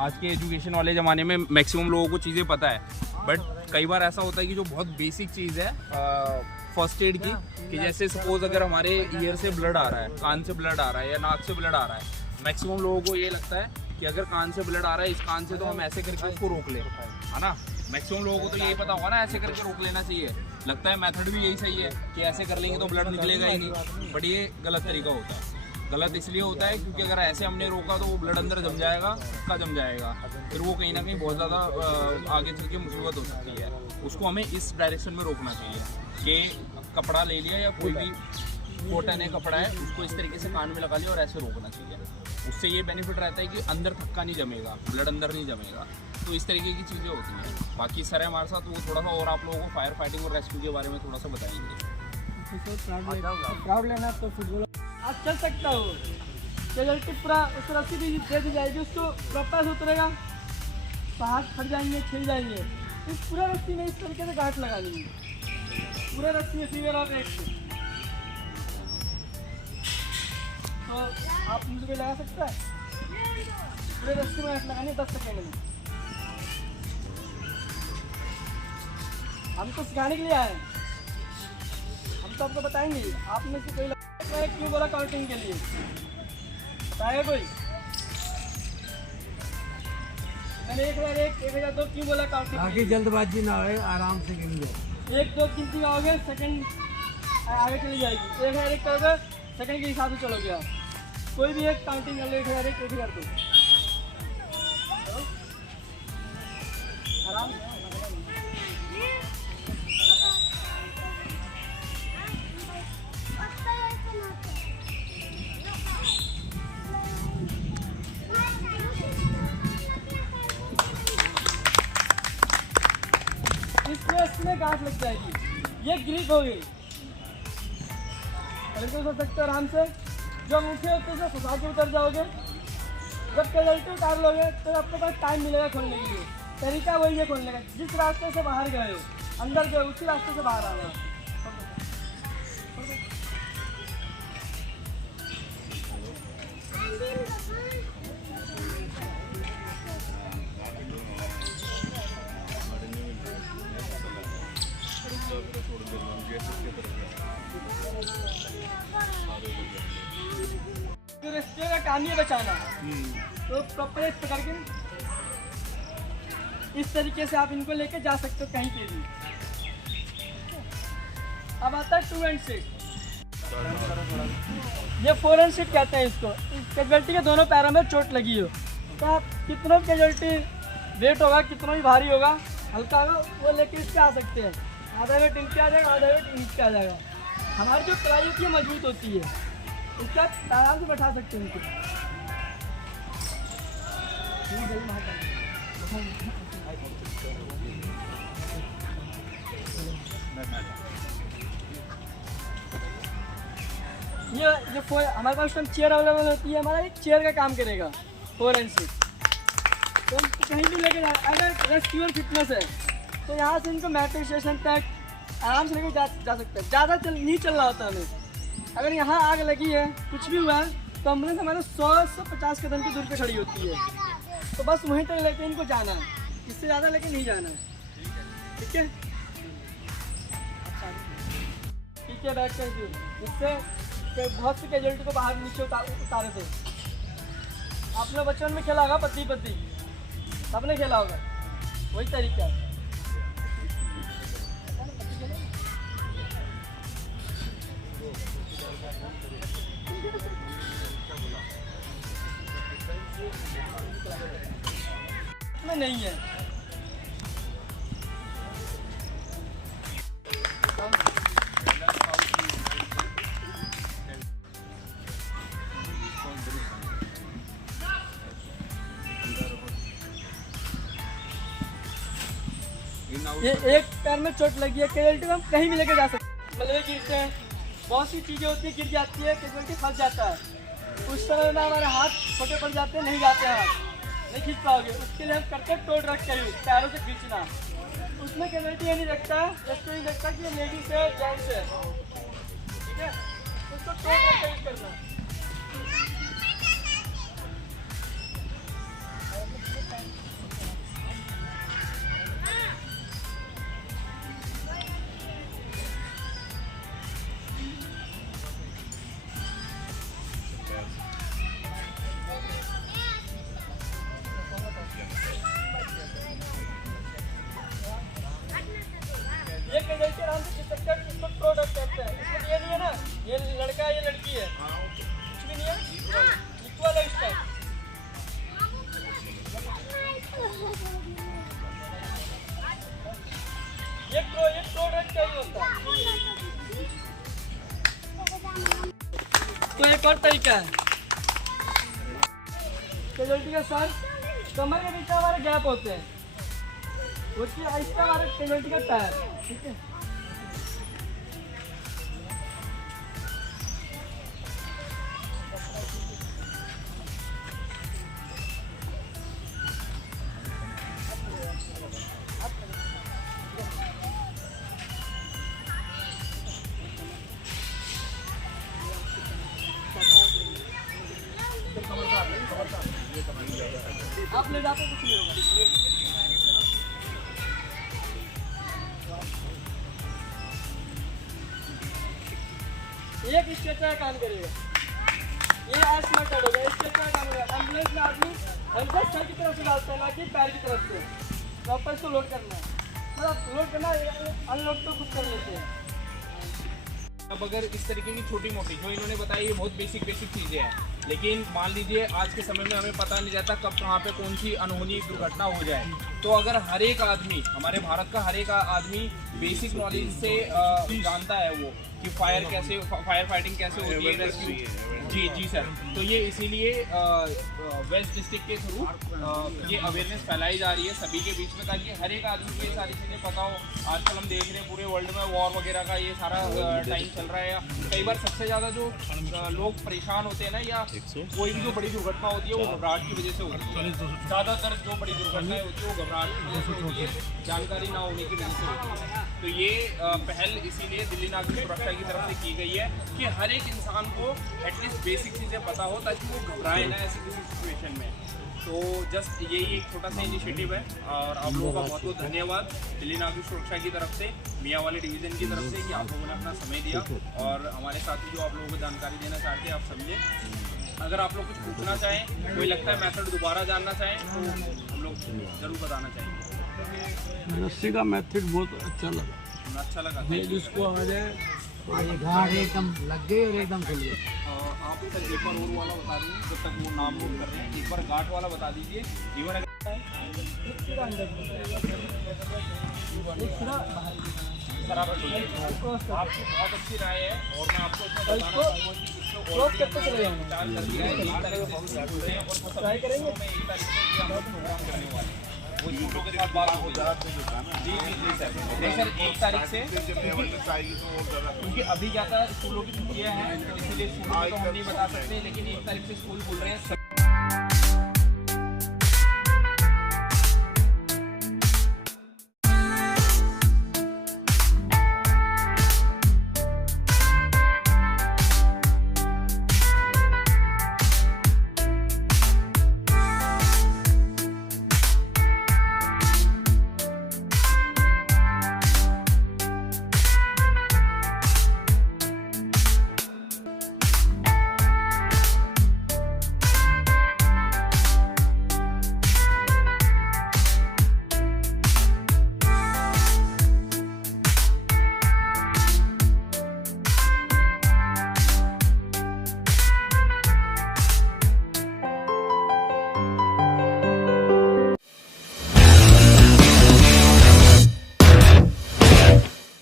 आज के एजुकेशन वाले ज़माने में मैक्सिमम लोगों को चीज़ें पता है, बट कई बार ऐसा होता है कि जो बहुत बेसिक चीज़ है फर्स्ट एड की, कि जैसे सपोज अगर हमारे ईयर से ब्लड आ रहा है, कान से ब्लड आ रहा है या नाक से ब्लड आ रहा है, मैक्सिमम लोगों को ये लगता है कि अगर कान से ब्लड आ रहा है इस कान से तो हम ऐसे करके उसको रोक लें, है ना। मैक्सिमम लोगों को तो यही पता होगा ना, ऐसे करके रोक लेना चाहिए। लगता है मेथड भी यही सही है कि ऐसे कर लेंगे तो ब्लड निकलेगा ही नहीं, बट ये गलत तरीका होता है। गलत इसलिए होता है क्योंकि अगर ऐसे हमने रोका तो वो ब्लड अंदर जम जाएगा, पक्का जम जाएगा, फिर वो कहीं ना कहीं बहुत ज़्यादा आगे चल के मुसीबत हो सकती है। उसको हमें इस डायरेक्शन में रोकना चाहिए कि कपड़ा ले लिया या कोई भी कॉटन है कपड़ा है, उसको इस तरीके से कान में लगा लिया और ऐसे रोकना चाहिए। उससे ये बेनिफिट रहता है कि अंदर थक्का नहीं जमेगा, ब्लड अंदर नहीं जमेगा। तो इस तरीके की चीज़ें होती हैं। बाकी सर है हमारे साथ, वो थोड़ा सा और आप लोगों को फायर फाइटिंग और रेस्क्यू के बारे में थोड़ा सा बताएंगे। क्राउड लेना तो फुटबॉल आप चल सकता हो, कैजुअलिटी पूरा उसको रस्सी भी दे दी जाएगी, उसको प्रॉपर उतरेगा तो हाथ फट जाएंगे, छिल जाएंगे। इस पूरा रस्सी में इस तरीके से गांठ लगा ली, पूरे रस्सी में फिगर ऑफ एक तो आप मुझे कोई लगा सकता है। पूरे रस्सी में गांठ लगानी 10 सेकेंड में। हम तो सिखाने के लिए आए, हम तो आपको बताएंगे। आप में से कोई लगता है क्यों बोला काउंटिंग के लिए, बताएगा कोई? मैंने 1,001, 1,002 क्यों बोला काउंटिंग? ताकि जल्दबाजी ना हो, आराम से गिन लो। 1 2 गिनती आओगे, सेकंड आगे चली जाएगी। 1,001 करोगे, सेकंड के हिसाब से चलोगे आप। कोई भी एक काउंटिंग कर लो, 1,001 1,002 आराम से। इसमें गांठ लग जाएगी, ये ग्रिप हो गई। बिल्कुल हो सकते हो आराम से। जो अंगूठे होते हैं फंसा के उतर जाओगे। जब कैजुअलिटी उतार लोगे तो आपके पास टाइम मिलेगा खोलने के लिए। तरीका वही है खोलने का, जिस रास्ते से बाहर गए हो अंदर गए उसी रास्ते से बाहर आना। रेस्क्यू का काम ही बचाना, तो प्रॉपर इस पकड़ के इस तरीके से आप इनको लेके जा सकते हो कहीं पे भी। अब आता है 2 एंड 6, ये 4 एंड 6 कहते हैं इसको। कैजुअलिटी के दोनों पैरों में चोट लगी हो तो आप कितना कैजुअलिटी वेट होगा, कितना भी भारी होगा, हल्का होगा, वो लेके इस पे आ सकते हैं। आधा वेट इनके आ जाएगा, आधा वेट इनके आ जाएगा। हमारी जो कलाई होती है मजबूत होती है, इसका आराम से बैठा सकते हैं इनको। ये जो हमारे पास चेयर अवेलेबल होती है, हमारा एक चेयर का काम करेगा 4 एंड 6। तो हम कहीं भी लेके जा, अगर रेस्क्यू और फिटनेस है तो यहाँ से इनको मेट्रो स्टेशन तक आराम से लेके जा सकते हैं। ज़्यादा नहीं चलना होता हमें। अगर यहाँ आग लगी है, कुछ भी हुआ है, तो एम्बुलेंस हमारे 100-150 कदम की दूर पे खड़ी होती है, तो बस वहीं तक लेके इनको जाना है, इससे ज़्यादा लेके नहीं जाना है। ठीक है, ठीक है, बैठ कर जिससे बहुत सी कैजुअलिटी को बाहर नीचे उतारे थे। आपने बचपन में खेला होगा पत्ती पत्ती, सबने खेला होगा, वही तरीका है। में नहीं है ये एक पैर में चोट लगी है, कैजुअलिटी में हम कहीं भी लेके जा सकते हैं। मतलब गिरते हैं, बहुत सी चीज़ें होती है, गिर जाती है, कैजुअलिटी फंस जाता है। उस समय में हमारे हाथ छोटे पड़ जाते हैं, नहीं जाते हैं, हाथ नहीं खींच पाओगे। उसके लिए हम करते हैं टोट रख कर पैरों से खींचना। उसमें कैजुअलिटी ये नहीं रखता है, जैसे नहीं रखता कि ये लेडीज है जेंट्स है, ठीक है, उसको टोट रख कर करना। एक और तरीका है। कैजुअलिटी का सर कमर के नीचे हमारे गैप होते हैं, उसकी आहिस्ता हमारे कैजुअलिटी का पैर, ठीक है। आप ले जाते कुछ नहीं होगा। एक स्ट्रेचर का काम करेगा, ये आज मेथड होगा, स्ट्रेचर का काम करेगा। एम्बुलेंस में आदमी अंदर सर की तरफ से डालता है, ना कि पैर की तरफ से। प्रॉपर इसको लोड करना है, मतलब लोड करना, अनलोड तो खुद कर लेते हैं। अब अगर इस तरीके की छोटी मोटी जो इन्होंने बताई ये बहुत बेसिक चीज़ें हैं, लेकिन मान लीजिए आज के समय में हमें पता नहीं रहता कब कहाँ पे कौन सी अनहोनी दुर्घटना हो जाए। तो अगर हर एक आदमी, हमारे भारत का हर एक आदमी बेसिक नॉलेज से जानता है वो कि फायर फाइटिंग कैसे होती है, रेस्क्यू। जी सर, तो ये इसीलिए वेस्ट डिस्ट्रिक्ट के थ्रू ये अवेयरनेस फैलाई जा रही है सभी के बीच में, ताकि हर एक आदमी को ये सारी चीज़ें पता हो। आजकल हम देख रहे हैं पूरे वर्ल्ड में वॉर वगैरह का ये सारा टाइम चल रहा है। कई बार सबसे ज़्यादा जो लोग परेशान होते हैं ना, या कोई भी जो बड़ी दुर्घटना होती है वो घबराहट की वजह से होती है। ज़्यादातर जो बड़ी दुर्घटनाएं होती है वो घबराहट की वजह से होती है, जानकारी ना होने की वजह से होती है। तो ये पहल इसीलिए दिल्ली नागरिक सुरक्षा की तरफ से की गई है कि हर एक इंसान को एटलीस्ट बेसिक चीज़ें पता हो, ताकि वो घबराए ना ऐसी किसी सिचुएशन में। तो जस्ट यही एक छोटा सा इनिशिएटिव है, और आप लोगों का बहुत बहुत धन्यवाद दिल्ली नागरिक सुरक्षा की तरफ से, मियाँ वाले डिवीज़न की तरफ से, कि आप लोगों ने अपना समय दिया और हमारे साथी जो आप लोगों को जानकारी देना चाहते हैं आप समझे। अगर आप लोग कुछ पूछना चाहें, कोई लगता है मेथड दोबारा जानना चाहें, तो हम लोग ज़रूर बताना चाहेंगे। रस्सी का मेथड बहुत अच्छा लगा, जिसको आ जाए घाट एकदम लग गई और एकदम खुल गई। आप सर एक बार और वाला बता दीजिए, जब तक वो नाम नोट कर रहे हैं, एक बार घाट वाला बता दीजिए। जीवन सर आपकी बहुत अच्छी राय है, और मैं आपको इसमें बताना चाहूँगा कि इसको और ट्राई करेंगे। मैं एक तारीख से हम लोग प्रोग्राम करने वाले हैं, वो स्कूलों के साथ बात हो जाए। जी सर, नहीं सर 1 तारीख से, क्योंकि अभी क्या था स्कूलों की छुट्टियाँ हैं, इसलिए स्कूलों में तो हम नहीं बता सकते, लेकिन 1 तारीख से स्कूल खुल रहे हैं।